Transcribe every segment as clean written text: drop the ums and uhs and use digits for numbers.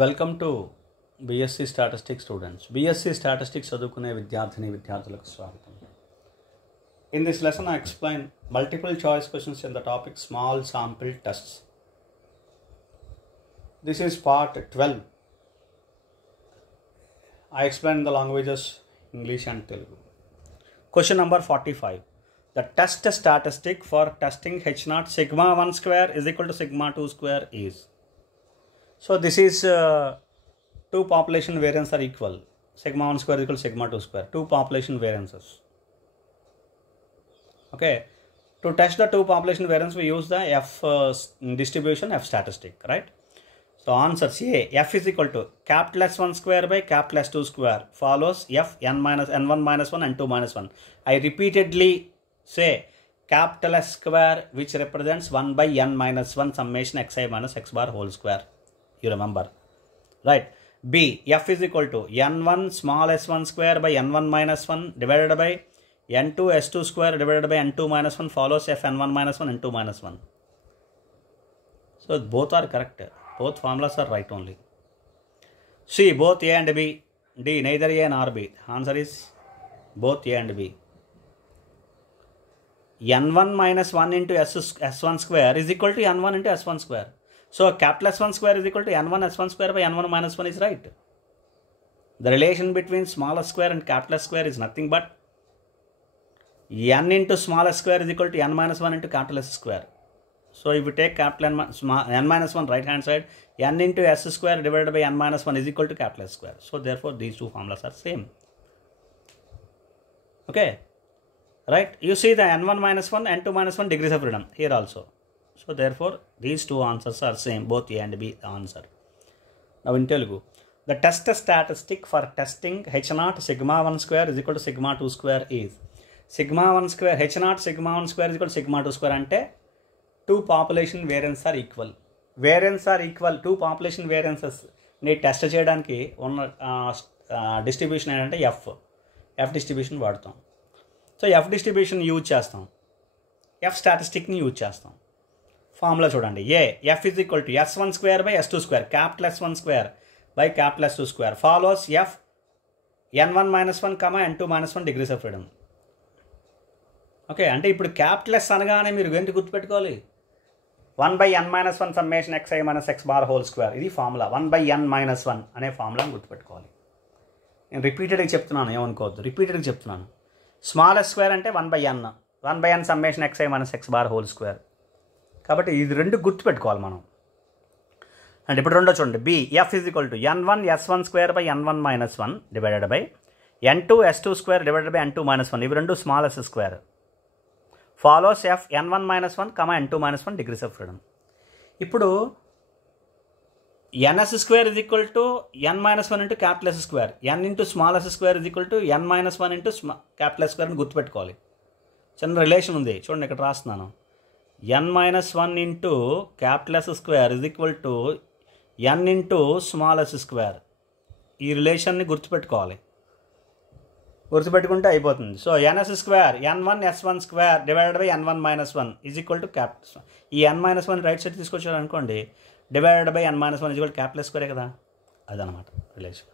Welcome to BSc statistics students. BSc statistics చదువుకునే విద్యార్థులకు స్వాగతం. In this lesson I explain multiple choice questions in the topic small sample tests. This is part 12. I explain the languages English and Telugu. Question number 45. The test statistic for testing H0 sigma 1 square is equal to sigma 2 square is. So this is two population variance are equal. Sigma 1 square is equal to sigma 2 square. Two population variances. Okay. To test the two population variance, we use the F distribution, F statistic, right? So answer C, F is equal to capital S1 square by capital S2 square follows F n1 minus 1 and 2 minus 1. I repeatedly say capital S square which represents 1 by n minus 1 summation xi minus x bar whole square. You remember, right? B, F is equal to n1 small s1 square by n1 minus 1 divided by n2 s2 square divided by n2 minus 1 follows f n1 minus 1 n2 minus 1. So both are correct. Both formulas are right only. C, both A and B. D, neither A nor B. Answer is both A and B. n1 minus 1 into s1 square is equal to n1 into s1 square. So capital S1 square is equal to n1 s1 square by n1 minus 1 is right. The relation between small s square and capital S square is nothing but n into small s square is equal to n minus 1 into capital S square. So if you take capital n minus 1 right hand side, n into s square divided by n minus 1 is equal to capital S square. So therefore these two formulas are same. Okay, right? You see the n1 minus 1, n2 minus 1 degrees of freedom here also. So therefore these two answers are same, both A and B answer. Now in Telugu, the test statistic for testing H0 sigma 1 square is equal to sigma 2 square is. Sigma 1 square, H0 sigma 1 square is equal to sigma 2 square ante two population variance are equal. Variance are equal, two population variances ni test cheyadaniki ఉన్న distribution ఏంటంటే F distribution వాడతాం. So F distribution use చేస్తాం, F statistic ని use చేస్తాం. Formula చూడండి. F is equal to s1 square by s2 square, capital S1 square by capital S2 square follows F n1 minus 1 n2 minus 1 degrees of freedom. Okay, అంటే ఇప్పుడు capital yes అనగానే మీరు ఏంటి గుర్తుపెట్టుకోవాలి? 1 by n minus 1 summation xi minus x bar whole square. ఇది formula. 1 by n minus 1 అనే ఫార్ములాని గుర్తుపెట్టుకోవాలి. నేను రిపీటెడ్గా చెప్తున్నాను, ఏమనుకోవద్దు, రిపీటెడ్గా చెప్తున్నాను. స్మాల్ ఎస్ స్క్వేర్ అంటే 1 by n summation xi minus x bar whole square. కాబట్టి ఇది రెండు గుర్తుపెట్టుకోవాలి మనం. అంటే ఇప్పుడు రెండో చూడండి. B, F is equal to n1 s1 square by n1 minus 1 divided by n2 s2 square divided by n2 minus 1. ఇవి రెండు small yes square follows F n1 minus 1 n2 minus 1 degrees of freedom. ఇప్పుడు ns square is equal to n minus 1 into capital S square. n into small s square is equal to n minus 1 into capital S square అని గుర్తుపెట్టుకోవాలి. చిన్న relation ఉంది చూడండి, ఇక్కడ రాస్తున్నాను. n minus 1 into capital S square is equal to n into small s square. ఈ రిలేషన్ని గుర్తుపెట్టుకోవాలి, గుర్తుపెట్టుకుంటే అయిపోతుంది. So ns square n1 s1 square divided by n1 minus 1 is equal to capital. ఈ n minus 1 రైట్ సైడ్ తీసుకొచ్చారు అనుకోండి, divided by n minus 1 is equal capital స్క్వేరే కదా, అదనమాట రిలేషన్.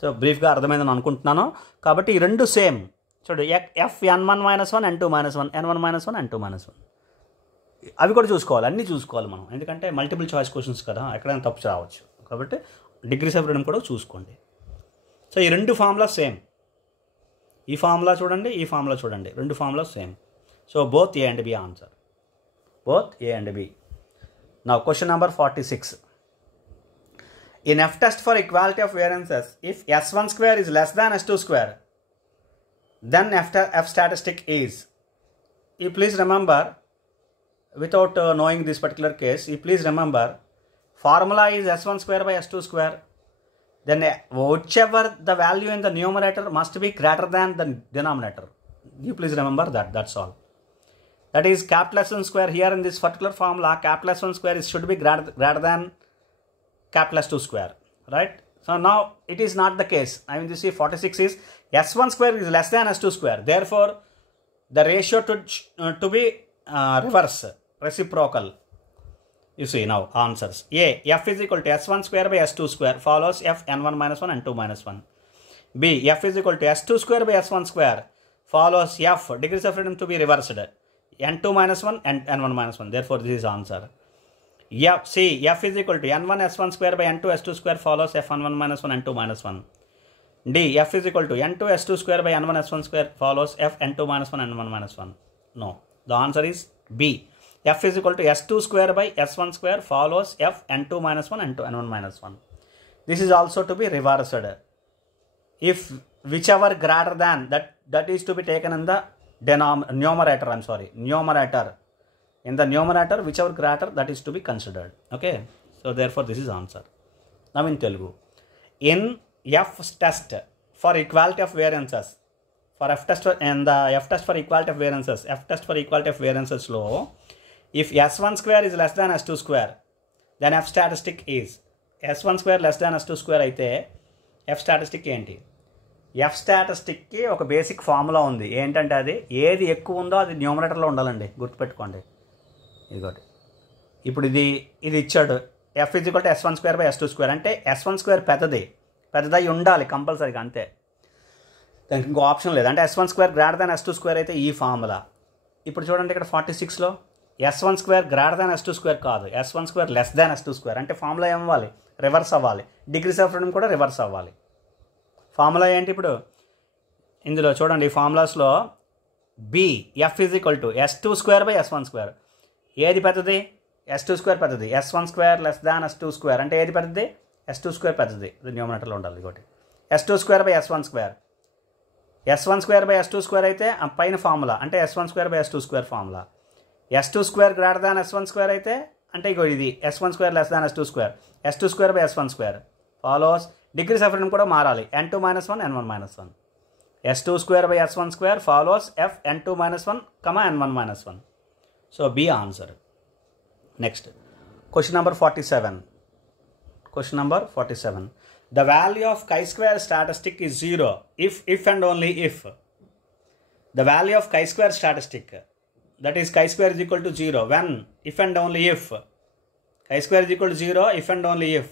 సో బ్రీఫ్గా అర్థమైందని అనుకుంటున్నాను. కాబట్టి ఈ రెండు సేమ్. చూడు, F n1 minus 1 n2 minus 1 n1 minus 1 n2 minus 1 అవి కూడా చూసుకోవాలి, అన్నీ చూసుకోవాలి మనం, ఎందుకంటే మల్టిపుల్ చాయిస్ క్వశ్చన్స్ కదా, ఎక్కడైనా తప్పు రావచ్చు. కాబట్టి డిగ్రీస్ ఆఫ్ ఫ్రీడమ్ కూడా చూసుకోండి. సో ఈ రెండు ఫార్ములా సేమ్. ఈ ఫార్ములా చూడండి, ఈ ఫార్ములా చూడండి, రెండు formula same. So both A and B answer, both A and B. Now question number 46. In F test for equality of variances, if s1 square is less than s2 square, then F statistic is. You please remember, without knowing this particular case, you please remember formula is s1 square by s2 square. Then whichever the value in the numerator must be greater than the denominator. You please remember that, that's all. That is capital S1 square. Here in this particular formula, capital S1 square should be greater than capital S2 square, right? So now it is not the case. I mean, this is 46 is s1 square is less than s2 square. Therefore, the ratio to be reverse, reciprocal. You see now answers. A. F is equal to S1 square by S2 square follows F n1 minus 1 n2 minus 1. B. F is equal to S2 square by S1 square follows F degrees of freedom to be reversed n2 minus 1 and n1 minus 1. Therefore this is answer. F. C. F is equal to n1 S1 square by n2 S2 square follows F n1 minus 1 n2 minus 1. D. F is equal to n2 S2 square by n1 S1 square follows F n2 minus 1 n1 minus 1. No. The answer is B. F is equal to S2 square by S1 square follows F n2 minus 1 and n1 minus 1. This is also to be reversed. If whichever greater than that is to be taken in the numerator. Numerator. In the numerator, whichever greater, that is to be considered. Okay. So therefore this is answer. Now in Telugu. In F's test for equality of variances. For F test and the F test for equality of variances law. If S1 square is less than S2 square, then F statistic is S1 square less than S2 square అయితే F statistic ఏంటి? F statisticకి ఒక basic formula ఉంది. ఏంటంటే అది ఏది ఎక్కువ ఉందో అది న్యూమరేటర్లో ఉండాలండి, గుర్తుపెట్టుకోండి. ఇదిగోటి ఇప్పుడు ఇది ఇచ్చాడు. F is equal to S1 square by S2 square అంటే S1 square పెద్దదై ఉండాలి కంపల్సరీగా, అంతే. దానికి ఇంకో ఆప్షన్ లేదు. అంటే S1 square greater than S2 square అయితే ఈ ఫార్ములా. ఇప్పుడు చూడండి ఇక్కడ 46లో S1 square greater than S2 square కాదు, S1 square less than S2 square. అంటే ఫార్ములా ఏమవ్వాలి? రివర్స్ అవ్వాలి. డిగ్రీస్ ఆఫ్ ఫ్రీడమ్ కూడా రివర్స్ అవ్వాలి. ఫార్ములా ఏంటి ఇప్పుడు ఇందులో చూడండి, ఈ ఫార్ములాస్లో B F is equal to S2 square by S1 square. ఏది పెద్దది? S2 square పెద్దది. S1 square less than S2 square అంటే ఏది పెద్దది? S2 square పెద్దది. ఇది న్యూమరేటర్లో ఉండాలి. ఇంకోటి S2 square by S1 square. S1 square by S2 square అయితే పైన ఫార్ములా అంటే S1 square by S2 square formula. S2 square greater than S1 square అయితే అంటే ఇగో ఇది S1 square less than S2 square. S2 square by S1 square follows degrees of freedom కూడా మారాలి. n2 minus 1 n1 minus 1. S2 square by S1 square follows F n2 minus 1, n1 minus 1. So B answer. Next, question number 47. The value of chi-square statistic is 0 if and only if. The value of chi-square statistic, that is chi-square is equal to 0 when, if and only if. Chi-square is equal to 0 if and only if.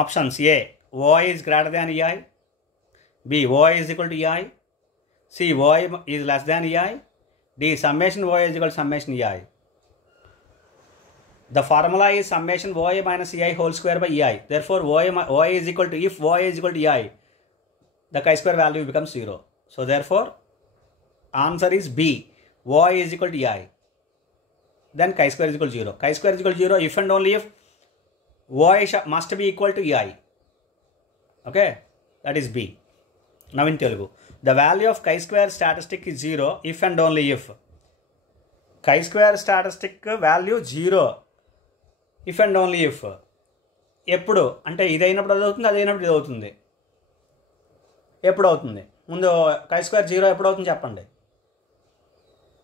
Options: A. Y is greater than EI. B. Y is equal to EI. C. Y is less than EI. D. Summation Y is equal to summation EI. The formula is summation Y minus EI whole square by EI. Therefore, Y is equal to, if Y is equal to EI, the chi-square value becomes 0. So therefore, answer is B. Y is equal to EI. Then chi-square is equal to 0. Chi-square is equal to 0 if and only if Y must be equal to EI. Okay, that is B. Now in Telugu, the value of chi-square statistic is 0 if and only if. Chi-square statistic value 0 if and only if. ఎప్పుడు అంటే ఇది అయినప్పుడు అది అవుతుంది, అది అయినప్పుడు ఇది అవుతుంది. ఎప్పుడు అవుతుంది? ముందు chi-square 0 ఎప్పుడు అవుతుంది చెప్పండి.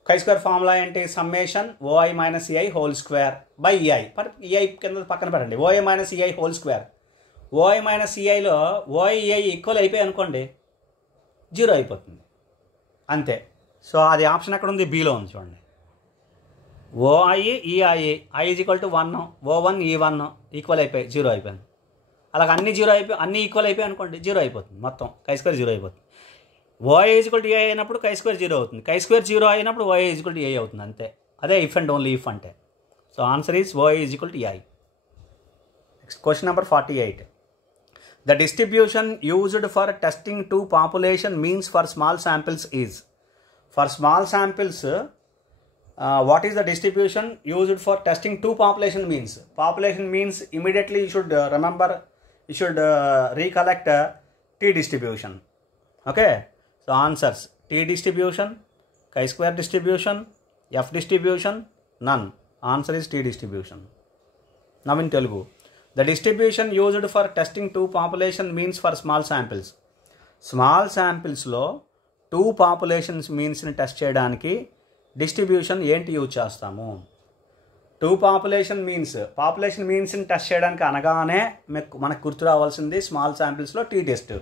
chi-square ఫార్ములా ఏంటి? Summation OI minus EI whole square by EI. EI కింద పక్కన పెట్టండి. OI minus EI whole square. OI minus ఈఐలో ఓఐ ఈఐ ఈక్వల్ అయిపోయి అనుకోండి, 0 అయిపోతుంది, అంతే. సో అది ఆప్షన్ ఎక్కడ ఉంది? బీలో ఉంది చూడండి. ఓఐ EI I is equal to 1, O1 E1 equal అయిపోయి 0 అయిపోయింది. అలాగ అన్ని 0 అయిపోయి అన్ని ఈక్వల్ అయిపోయి అనుకోండి, 0 అయిపోతుంది, మొత్తం chi-square 0 అయిపోతుంది. ఓఐ ఈజ్ ఈక్వల్ టు ఏఐ అయినప్పుడు chi-square 0 అవుతుంది. chi-square 0 అయినప్పుడు ఓఐ ఈజ్ ఈక్వల్ టు ఏఐ అవుతుంది, అంతే. అదే ఇఫ్ అండ్ ఓన్లీ ఇఫ్ అంటే. So answer is ఓఐ is equal to AI. Next question number 48. The distribution used for testing two population means for small samples is. For small samples, what is the distribution used for testing two population means? Population means immediately you should remember, you should recollect T distribution. Okay, so answers: T distribution, chi-square distribution, F distribution, none. Answer is T distribution. Now in Telugu, the distribution used for testing two population means for small samples. Small samples లో two populations means ని test చేయడానికి distribution ఏంటి use చేస్తాము? Two population మీన్స్ని test చేయడానికి అనగానే మనకు గుర్తు రావాల్సింది స్మాల్ శాంపిల్స్లో టీ టెస్ట్,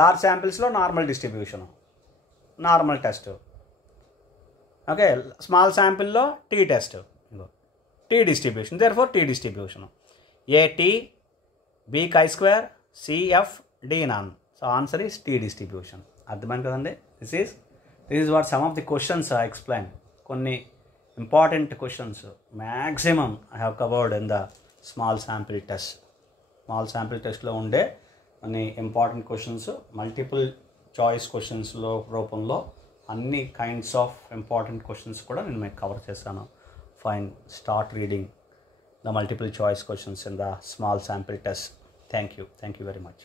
లార్జ్ శాంపిల్స్లో normal distribution, normal test. Okay, small శాంపిల్లో T test. T distribution. Therefore, T distribution. A T, B chi square, C F, D none. So answer is T distribution. అర్థమైంది కదండి. This is what some of the questions I explained. కొన్ని important questions maximum I have covered in the small sample test. Small sample టెస్ట్లో ఉండే కొన్ని important questions multiple choice క్వశ్చన్స్లో రూపంలో అన్ని kinds of important questions కూడా నేను మీకు కవర్ చేశాను. Fine, start reading the multiple choice questions in the small sample test. Thank you very much.